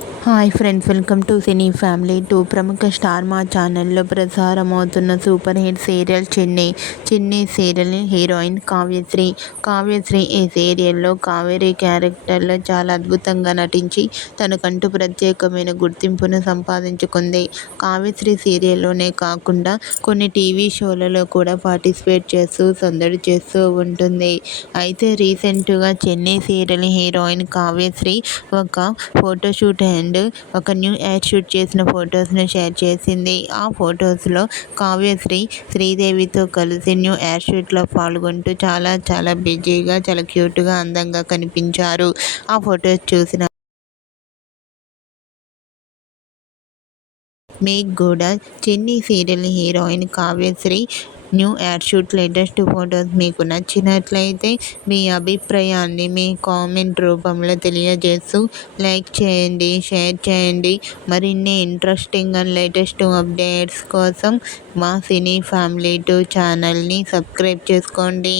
Hi friends, welcome to cine family two. ప్రముఖ star మా ఛానల్లో ప్రసారమవుతున్న సూపర్ హిట్ సీరియల్ చిన్ని సీరియల్ హీరోయిన్ కావ్యశ్రీ ఈ సీరియల్లో కావేరి క్యారెక్టర్లో చాలా అద్భుతంగా నటించి తనకంటూ ప్రత్యేకమైన గుర్తింపును సంపాదించుకుంది. కావ్యశ్రీ సీరియల్లోనే కాకుండా కొన్ని టీవీ షోలలో కూడా పార్టిసిపేట్ చేస్తూ సందడి చేస్తూ ఉంటుంది. అయితే రీసెంట్గా చిన్ని సీరియల్ హీరోయిన్ కావ్యశ్రీ ఒక ఫోటోషూట్ అండ్ ఒక న్యూ యాడ్ షూట్ చేసిన ఫొటోస్ను షేర్ చేసింది. ఆ ఫొటోస్లో కావ్యశ్రీ శ్రీదేవితో కలిసి న్యూ యాడ్ షూట్లో పాల్గొంటూ చాలా చాలా బిజీగా, చాలా క్యూట్గా, అందంగా కనిపించారు. ఆ ఫొటోస్ చూసిన మీకు కూడా చిన్ని serial heroine Kavyasri new ad shoot latest photos మీకు నచ్చినట్లయితే మీ అభిప్రాయాన్ని మీ కామెంట్ రూపంలో తెలియజేస్తూ లైక్ చేయండి, షేర్ చేయండి. మరిన్ని ఇంట్రెస్టింగ్ అండ్ లేటెస్ట్ అప్డేట్స్ కోసం మా సినీ ఫ్యామిలీ 2 ఛానల్ని సబ్స్క్రైబ్ చేసుకోండి.